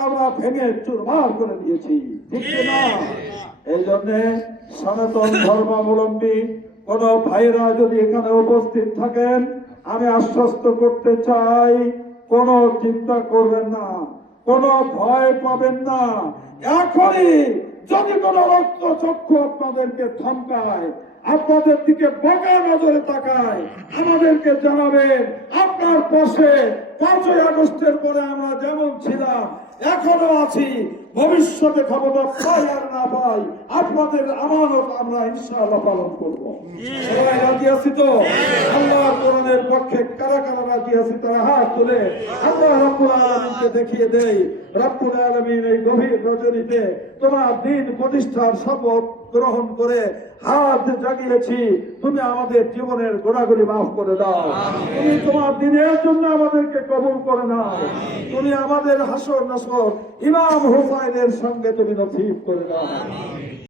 আমরা ভেঙে চুরমার করে দিয়েছি, ঠিক না? এই জন্য সনাতন ধর্মাবলম্বী কোন ভাইরা যদি এখানে উপস্থিত থাকেন, আমি আশ্বস্ত করতে চাই, কোন চিন্তা করবেন না, কোন ভয় পাবেন না। এখনই যদি কোন রক্ত চক্ষু আপনাদেরকে থমকায়, আপনাদের দিকে বাঁকা নজরে তাকায়, আমাদেরকে জানাবেন। আপনার পাশে 5ই আগস্টের পরে আমরা যেমন ছিলাম এখনো আছি, ভবিষ্যতে ক্ষমতা পাই আর না পাই আপনাদের আমানত আমরা ইনশাআল্লাহ পালন করব। সবাই রাজি আছি তো? আল্লাহর কোরআনের পক্ষে কারা কারা রাজি আছি তারা হাত তুলে আল্লাহ রাব্বুল আলামিনকে দেখিয়ে দেই। রাব্বুল আলামিন এই গভীর রজনীতে তোমার দিন প্রতিষ্ঠার শপথ গ্রহণ করে হাত জাগিয়েছি, তুমি আমাদের জীবনের গোড়াগুলি মাফ করে দাও। তুমি তোমার দিনের জন্য আমাদেরকে কবুল করে নাও। তুমি আমাদের হাসর নাসর ইমাম হুসাইনের সঙ্গে তুমি নসিব করে দাও।